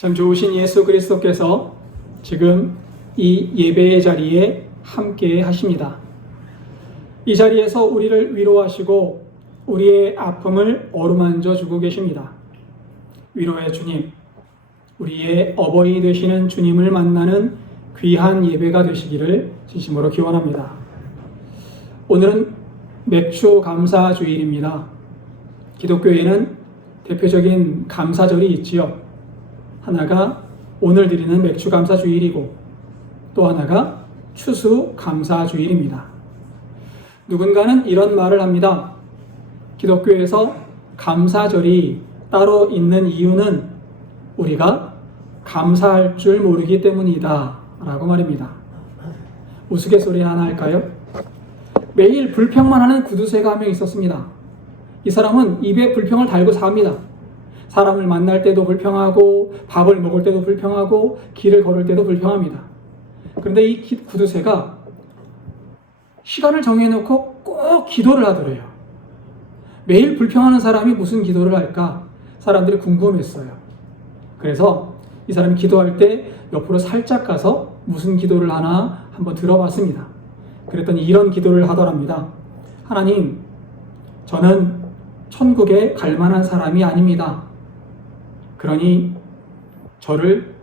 참 좋으신 예수 그리스도께서 지금 이 예배의 자리에 함께 하십니다. 이 자리에서 우리를 위로하시고 우리의 아픔을 어루만져 주고 계십니다. 위로의 주님, 우리의 어버이 되시는 주님을 만나는 귀한 예배가 되시기를 진심으로 기원합니다. 오늘은 맥주 감사 주일입니다. 기독교에는 대표적인 감사절이 있지요. 하나가 오늘 드리는 맥주 감사 주일이고 또 하나가 추수 감사 주일입니다. 누군가는 이런 말을 합니다. 기독교에서 감사절이 따로 있는 이유는 우리가 감사할 줄 모르기 때문이다 라고 말입니다. 우스갯소리 하나 할까요? 매일 불평만 하는 구두쇠가 한 명 있었습니다. 이 사람은 입에 불평을 달고 삽니다. 사람을 만날 때도 불평하고 밥을 먹을 때도 불평하고 길을 걸을 때도 불평합니다. 그런데 이 구두쇠가 시간을 정해놓고 꼭 기도를 하더래요. 매일 불평하는 사람이 무슨 기도를 할까? 사람들이 궁금했어요. 그래서 이 사람이 기도할 때 옆으로 살짝 가서 무슨 기도를 하나 한번 들어봤습니다. 그랬더니 이런 기도를 하더랍니다. 하나님, 저는 천국에 갈 만한 사람이 아닙니다. 그러니 저를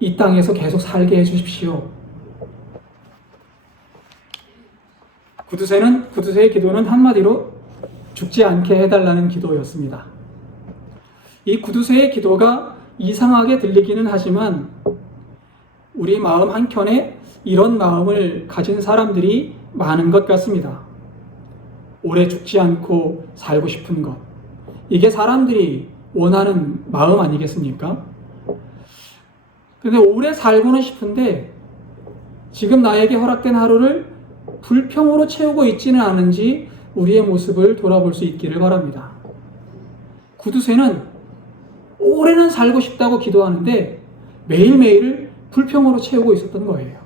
이 땅에서 계속 살게 해주십시오. 구두쇠의 기도는 한마디로 죽지 않게 해달라는 기도였습니다. 이 구두쇠의 기도가 이상하게 들리기는 하지만 우리 마음 한켠에 이런 마음을 가진 사람들이 많은 것 같습니다. 오래 죽지 않고 살고 싶은 것. 이게 사람들이 원하는 마음 아니겠습니까? 근데 오래 살고는 싶은데 지금 나에게 허락된 하루를 불평으로 채우고 있지는 않은지 우리의 모습을 돌아볼 수 있기를 바랍니다. 구두쇠는 오래는 살고 싶다고 기도하는데 매일매일을 불평으로 채우고 있었던 거예요.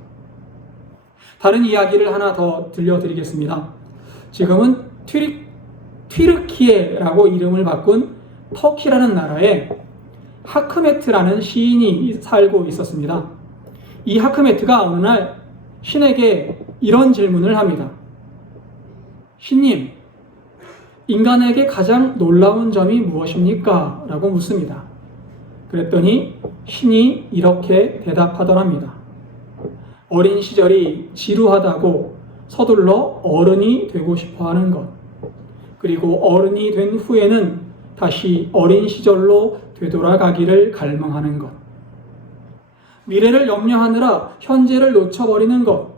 다른 이야기를 하나 더 들려드리겠습니다. 지금은 튀르키예라고 이름을 바꾼 터키라는 나라에 하크메트라는 시인이 살고 있었습니다. 이 하크메트가 어느 날 신에게 이런 질문을 합니다. 신님, 인간에게 가장 놀라운 점이 무엇입니까? 라고 묻습니다. 그랬더니 신이 이렇게 대답하더랍니다. 어린 시절이 지루하다고 서둘러 어른이 되고 싶어 하는 것. 그리고 어른이 된 후에는 다시 어린 시절로 되돌아가기를 갈망하는 것. 미래를 염려하느라 현재를 놓쳐버리는 것.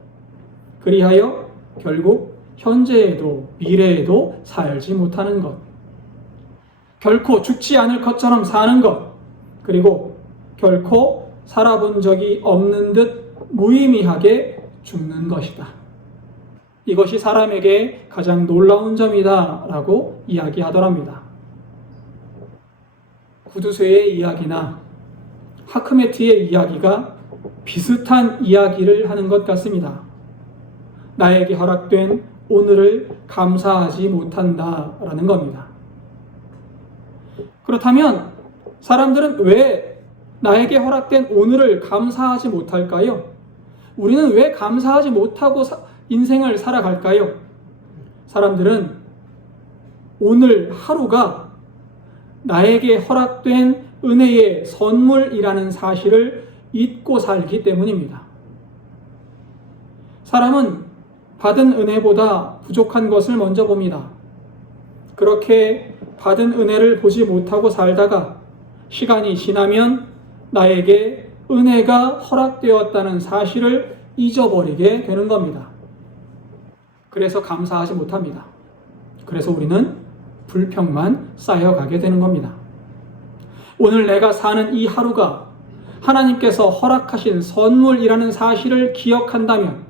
그리하여 결국 현재에도 미래에도 살지 못하는 것. 결코 죽지 않을 것처럼 사는 것. 그리고 결코 살아본 적이 없는 듯 무의미하게 죽는 것이다. 이것이 사람에게 가장 놀라운 점이다 라고 이야기하더랍니다. 구두쇠의 이야기나 하크메트의 이야기가 비슷한 이야기를 하는 것 같습니다. 나에게 허락된 오늘을 감사하지 못한다라는 겁니다. 그렇다면 사람들은 왜 나에게 허락된 오늘을 감사하지 못할까요? 우리는 왜 감사하지 못하고 인생을 살아갈까요? 사람들은 오늘 하루가 나에게 허락된 은혜의 선물이라는 사실을 잊고 살기 때문입니다. 사람은 받은 은혜보다 부족한 것을 먼저 봅니다. 그렇게 받은 은혜를 보지 못하고 살다가 시간이 지나면 나에게 은혜가 허락되었다는 사실을 잊어버리게 되는 겁니다. 그래서 감사하지 못합니다. 그래서 우리는 불평만 쌓여가게 되는 겁니다. 오늘 내가 사는 이 하루가 하나님께서 허락하신 선물이라는 사실을 기억한다면,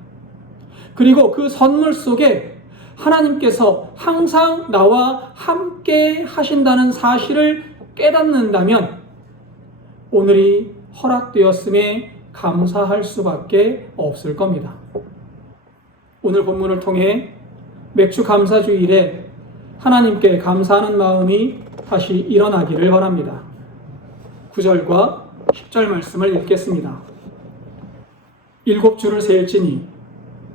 그리고 그 선물 속에 하나님께서 항상 나와 함께 하신다는 사실을 깨닫는다면 오늘이 허락되었음에 감사할 수밖에 없을 겁니다. 오늘 본문을 통해 맥주 감사 주일에 하나님께 감사하는 마음이 다시 일어나기를 바랍니다. 9절과 10절 말씀을 읽겠습니다. 7주를 세일지니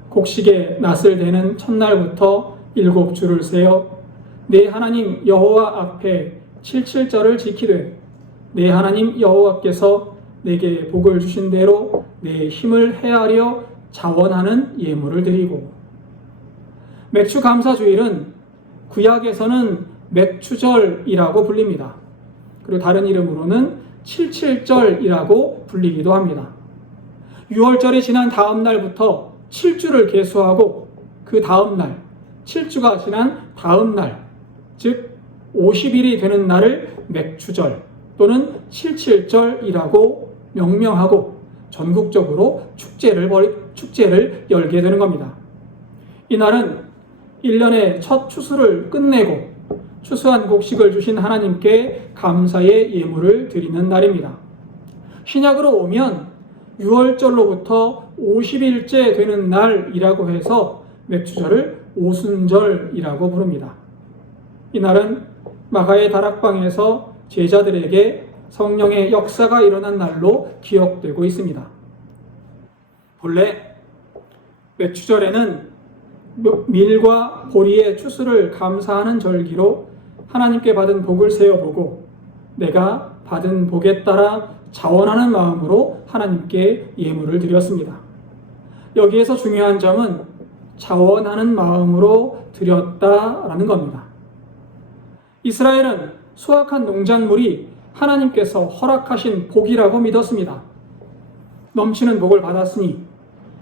곡식의 낫을 대는 첫날부터 7주를 세어 내 하나님 여호와 앞에 77절을 지키되 내 하나님 여호와께서 내게 복을 주신 대로 내 힘을 헤아려 자원하는 예물을 드리고. 맥주 감사주일은 구약에서는 맥추절이라고 불립니다. 그리고 다른 이름으로는 77절이라고 불리기도 합니다. 6월절이 지난 다음 날부터 7주를 계수하고 그 다음 날, 7주가 지난 다음 날, 즉 50일이 되는 날을 맥추절 또는 77절이라고 명명하고 전국적으로 축제를 열게 되는 겁니다. 이날은 1년의 첫 추수를 끝내고 추수한 곡식을 주신 하나님께 감사의 예물을 드리는 날입니다. 신약으로 오면 6월절로부터 50일째 되는 날이라고 해서 맥추절을 오순절이라고 부릅니다. 이날은 마가의 다락방에서 제자들에게 성령의 역사가 일어난 날로 기억되고 있습니다. 본래 맥추절에는 밀과 보리의 추수를 감사하는 절기로 하나님께 받은 복을 세어보고 내가 받은 복에 따라 자원하는 마음으로 하나님께 예물을 드렸습니다. 여기에서 중요한 점은 자원하는 마음으로 드렸다라는 겁니다. 이스라엘은 수확한 농작물이 하나님께서 허락하신 복이라고 믿었습니다. 넘치는 복을 받았으니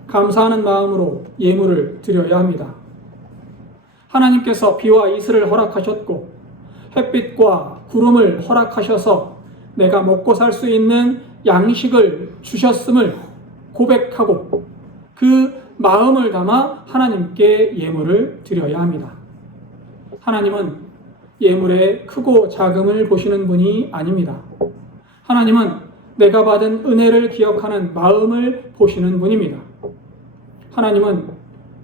감사하는 마음으로 예물을 드려야 합니다. 하나님께서 비와 이슬을 허락하셨고 햇빛과 구름을 허락하셔서 내가 먹고 살 수 있는 양식을 주셨음을 고백하고 그 마음을 담아 하나님께 예물을 드려야 합니다. 하나님은 예물의 크고 작음을 보시는 분이 아닙니다. 하나님은 내가 받은 은혜를 기억하는 마음을 보시는 분입니다. 하나님은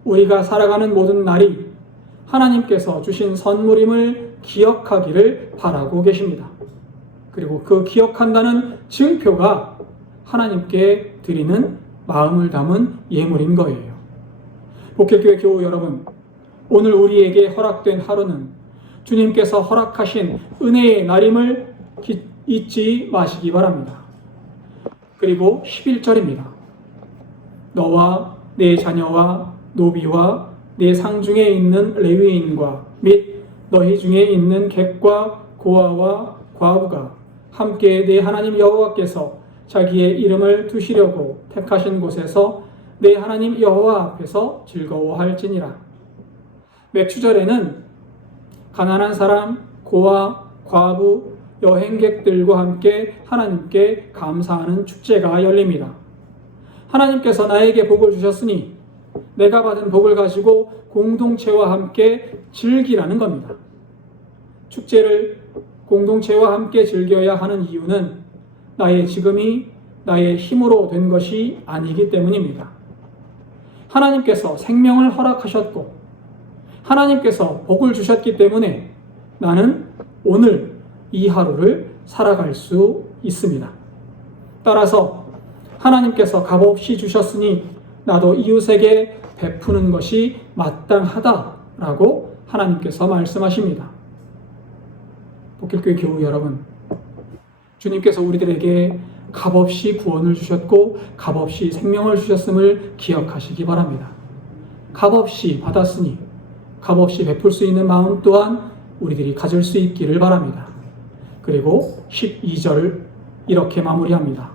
우리가 살아가는 모든 날이 하나님께서 주신 선물임을 기억하기를 바라고 계십니다. 그리고 그 기억한다는 증표가 하나님께 드리는 마음을 담은 예물인 거예요. 복길교회 교우 여러분, 오늘 우리에게 허락된 하루는 주님께서 허락하신 은혜의 날임을 잊지 마시기 바랍니다. 그리고 11절입니다. 너와 내 자녀와 노비와 내 상중에 있는 레위인과 및 너희 중에 있는 객과 고아와 과부가 함께 내 하나님 여호와께서 자기의 이름을 두시려고 택하신 곳에서 내 하나님 여호와 앞에서 즐거워할지니라. 맥추절에는 가난한 사람, 고아, 과부, 여행객들과 함께 하나님께 감사하는 축제가 열립니다. 하나님께서 나에게 복을 주셨으니 내가 받은 복을 가지고 공동체와 함께 즐기라는 겁니다. 축제를 공동체와 함께 즐겨야 하는 이유는 나의 지금이 나의 힘으로 된 것이 아니기 때문입니다. 하나님께서 생명을 허락하셨고 하나님께서 복을 주셨기 때문에 나는 오늘 이 하루를 살아갈 수 있습니다. 따라서 하나님께서 값없이 주셨으니 나도 이웃에게 베푸는 것이 마땅하다라고 하나님께서 말씀하십니다. 복길교회 교우 여러분, 주님께서 우리들에게 값없이 구원을 주셨고 값없이 생명을 주셨음을 기억하시기 바랍니다. 값없이 받았으니 값없이 베풀 수 있는 마음 또한 우리들이 가질 수 있기를 바랍니다. 그리고 12절을 이렇게 마무리합니다.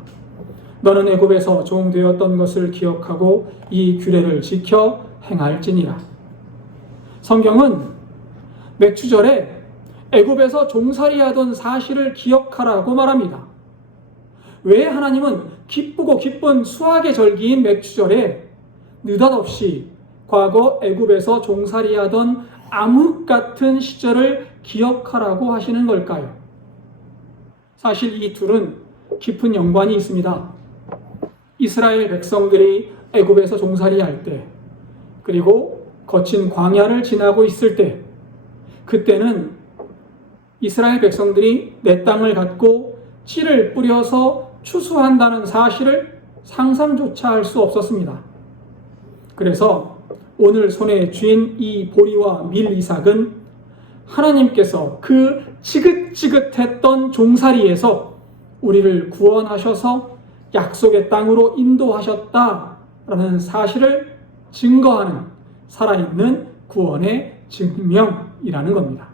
너는 애굽에서 종되었던 것을 기억하고 이 규례를 지켜 행할지니라. 성경은 맥추절에 애굽에서 종살이하던 사실을 기억하라고 말합니다. 왜 하나님은 기쁘고 기쁜 수확의 절기인 맥추절에 느닷없이 과거 애굽에서 종살이하던 암흑 같은 시절을 기억하라고 하시는 걸까요? 사실 이 둘은 깊은 연관이 있습니다. 이스라엘 백성들이 애굽에서 종살이할 때, 그리고 거친 광야를 지나고 있을 때, 그때는 이스라엘 백성들이 내 땅을 갖고 씨를 뿌려서 추수한다는 사실을 상상조차 할 수 없었습니다. 그래서 오늘 손에 쥔 이 보리와 밀 이삭은 하나님께서 그 지긋지긋했던 종살이에서 우리를 구원하셔서 약속의 땅으로 인도하셨다라는 사실을 증거하는 살아있는 구원의 증명이라는 겁니다.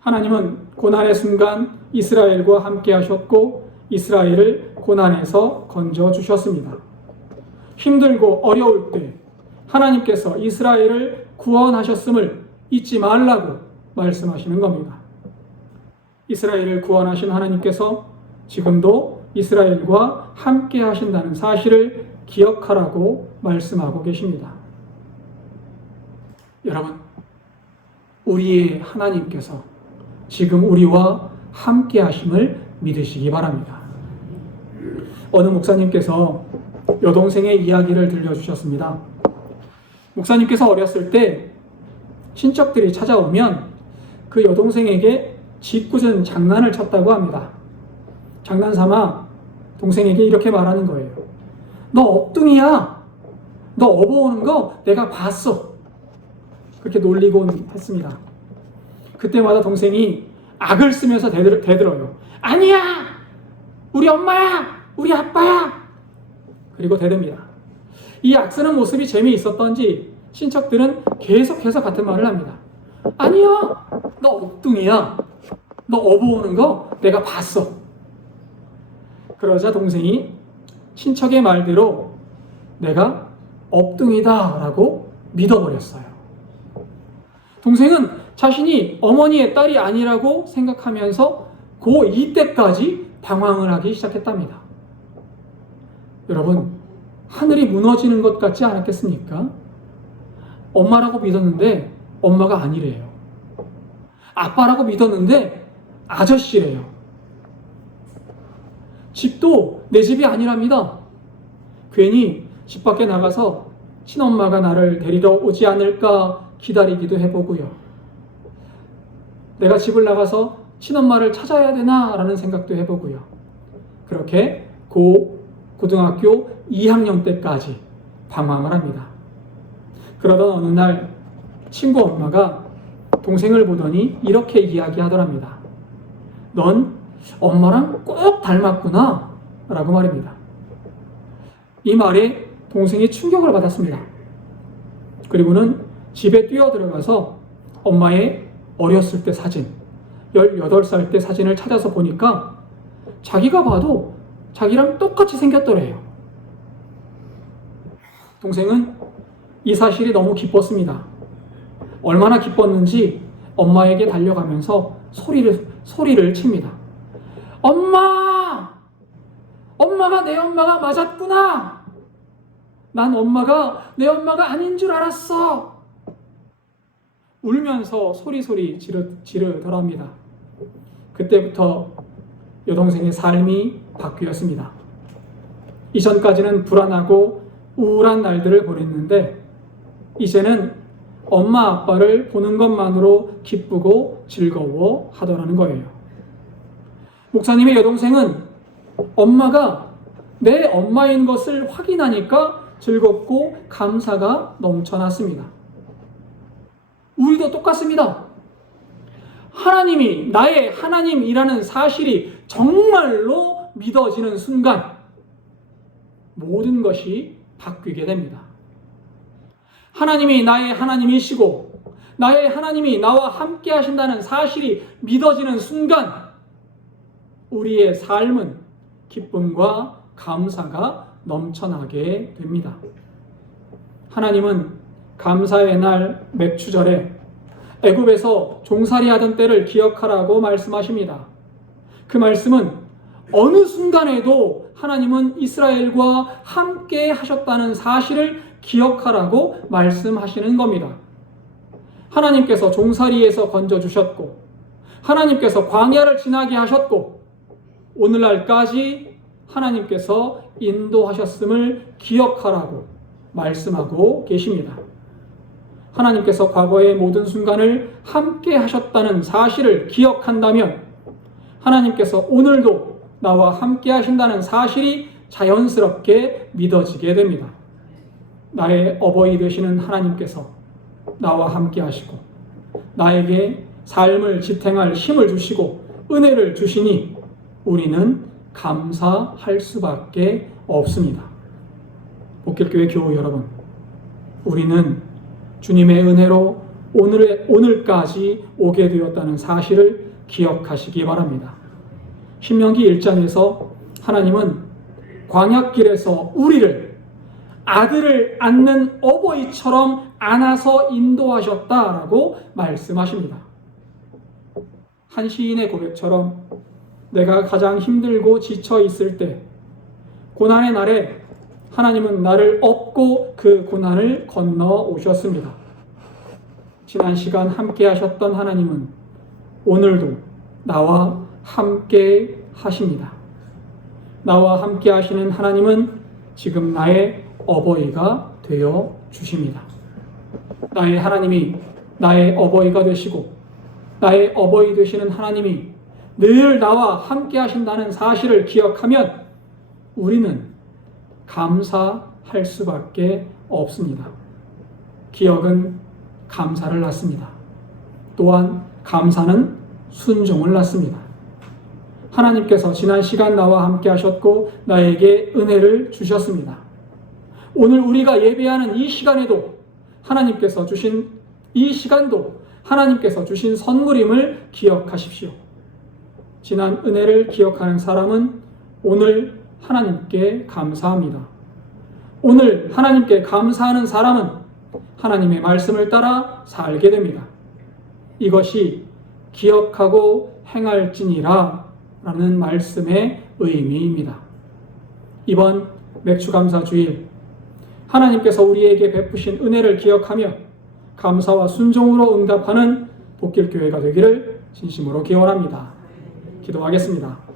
하나님은 고난의 순간 이스라엘과 함께 하셨고 이스라엘을 고난에서 건져주셨습니다. 힘들고 어려울 때 하나님께서 이스라엘을 구원하셨음을 잊지 말라고 말씀하시는 겁니다. 이스라엘을 구원하신 하나님께서 지금도 이스라엘과 함께 하신다는 사실을 기억하라고 말씀하고 계십니다. 여러분, 우리의 하나님께서 지금 우리와 함께 하심을 믿으시기 바랍니다. 어느 목사님께서 여동생의 이야기를 들려주셨습니다. 목사님께서 어렸을 때 친척들이 찾아오면 그 여동생에게 짓궂은 장난을 쳤다고 합니다. 장난삼아 동생에게 이렇게 말하는 거예요. 너 업둥이야. 너 업어오는 거 내가 봤어. 그렇게 놀리곤 했습니다. 그때마다 동생이 악을 쓰면서 대들어요. 아니야! 우리 엄마야! 우리 아빠야! 그리고 대듭니다. 이 악쓰는 모습이 재미있었던지 친척들은 계속해서 같은 말을 합니다. 아니야! 너 옥둥이야. 너 업어오는 거 내가 봤어. 그러자 동생이 친척의 말대로 내가 업둥이다 라고 믿어버렸어요. 동생은 자신이 어머니의 딸이 아니라고 생각하면서 고2 때까지 방황을 하기 시작했답니다. 여러분, 하늘이 무너지는 것 같지 않았겠습니까? 엄마라고 믿었는데 엄마가 아니래요. 아빠라고 믿었는데 아저씨래요. 집도 내 집이 아니랍니다. 괜히 집 밖에 나가서 친엄마가 나를 데리러 오지 않을까 기다리기도 해보고요. 내가 집을 나가서 친엄마를 찾아야 되나 라는 생각도 해보고요. 그렇게 고등학교 2학년 때까지 방황을 합니다. 그러던 어느 날 친구 엄마가 동생을 보더니 이렇게 이야기하더랍니다. 넌 엄마랑 꼭 닮았구나 라고 말입니다. 이 말에 동생이 충격을 받았습니다. 그리고는 집에 뛰어들어가서 엄마의 어렸을 때 사진, 18살 때 사진을 찾아서 보니까 자기가 봐도 자기랑 똑같이 생겼더래요. 동생은 이 사실이 너무 기뻤습니다. 얼마나 기뻤는지 엄마에게 달려가면서 소리를 칩니다. 엄마! 엄마가 내 엄마가 맞았구나! 난 엄마가 내 엄마가 아닌 줄 알았어! 울면서 소리 지르더랍니다. 그때부터 여동생의 삶이 바뀌었습니다. 이전까지는 불안하고 우울한 날들을 보냈는데 이제는 엄마 아빠를 보는 것만으로 기쁘고 즐거워 하더라는 거예요. 목사님의 여동생은 엄마가 내 엄마인 것을 확인하니까 즐겁고 감사가 넘쳐났습니다. 우리도 똑같습니다. 하나님이 나의 하나님이라는 사실이 정말로 믿어지는 순간 모든 것이 바뀌게 됩니다. 하나님이 나의 하나님이시고 나의 하나님이 나와 함께 하신다는 사실이 믿어지는 순간 우리의 삶은 기쁨과 감사가 넘쳐나게 됩니다. 하나님은 감사의 날 맥추절에 애굽에서 종살이하던 때를 기억하라고 말씀하십니다. 그 말씀은 어느 순간에도 하나님은 이스라엘과 함께 하셨다는 사실을 기억하라고 말씀하시는 겁니다. 하나님께서 종살이에서 건져주셨고 하나님께서 광야를 지나게 하셨고 오늘날까지 하나님께서 인도하셨음을 기억하라고 말씀하고 계십니다. 하나님께서 과거의 모든 순간을 함께 하셨다는 사실을 기억한다면 하나님께서 오늘도 나와 함께 하신다는 사실이 자연스럽게 믿어지게 됩니다. 나의 어버이 되시는 하나님께서 나와 함께 하시고 나에게 삶을 지탱할 힘을 주시고 은혜를 주시니 우리는 감사할 수밖에 없습니다. 복길교회 교우 여러분, 우리는 주님의 은혜로 오늘까지 오게 되었다는 사실을 기억하시기 바랍니다. 신명기 1장에서 하나님은 광야길에서 우리를 아들을 안는 어버이처럼 안아서 인도하셨다라고 말씀하십니다. 한 시인의 고백처럼 내가 가장 힘들고 지쳐 있을 때, 고난의 날에 하나님은 나를 업고 그 고난을 건너 오셨습니다. 지난 시간 함께 하셨던 하나님은 오늘도 나와 함께 하십니다. 나와 함께 하시는 하나님은 지금 나의 어버이가 되어 주십니다. 나의 하나님이 나의 어버이가 되시고 나의 어버이 되시는 하나님이 늘 나와 함께 하신다는 사실을 기억하면 우리는 감사할 수밖에 없습니다. 기억은 감사를 낳습니다. 또한 감사는 순종을 낳습니다. 하나님께서 지난 시간 나와 함께 하셨고 나에게 은혜를 주셨습니다. 오늘 우리가 예배하는 이 시간에도 하나님께서 주신 이 시간도 하나님께서 주신 선물임을 기억하십시오. 지난 은혜를 기억하는 사람은 오늘 하나님께 감사합니다. 오늘 하나님께 감사하는 사람은 하나님의 말씀을 따라 살게 됩니다. 이것이 기억하고 행할지니라 라는 말씀의 의미입니다. 이번 맥주감사 주일 하나님께서 우리에게 베푸신 은혜를 기억하며 감사와 순종으로 응답하는 복길교회가 되기를 진심으로 기원합니다. 기도하겠습니다.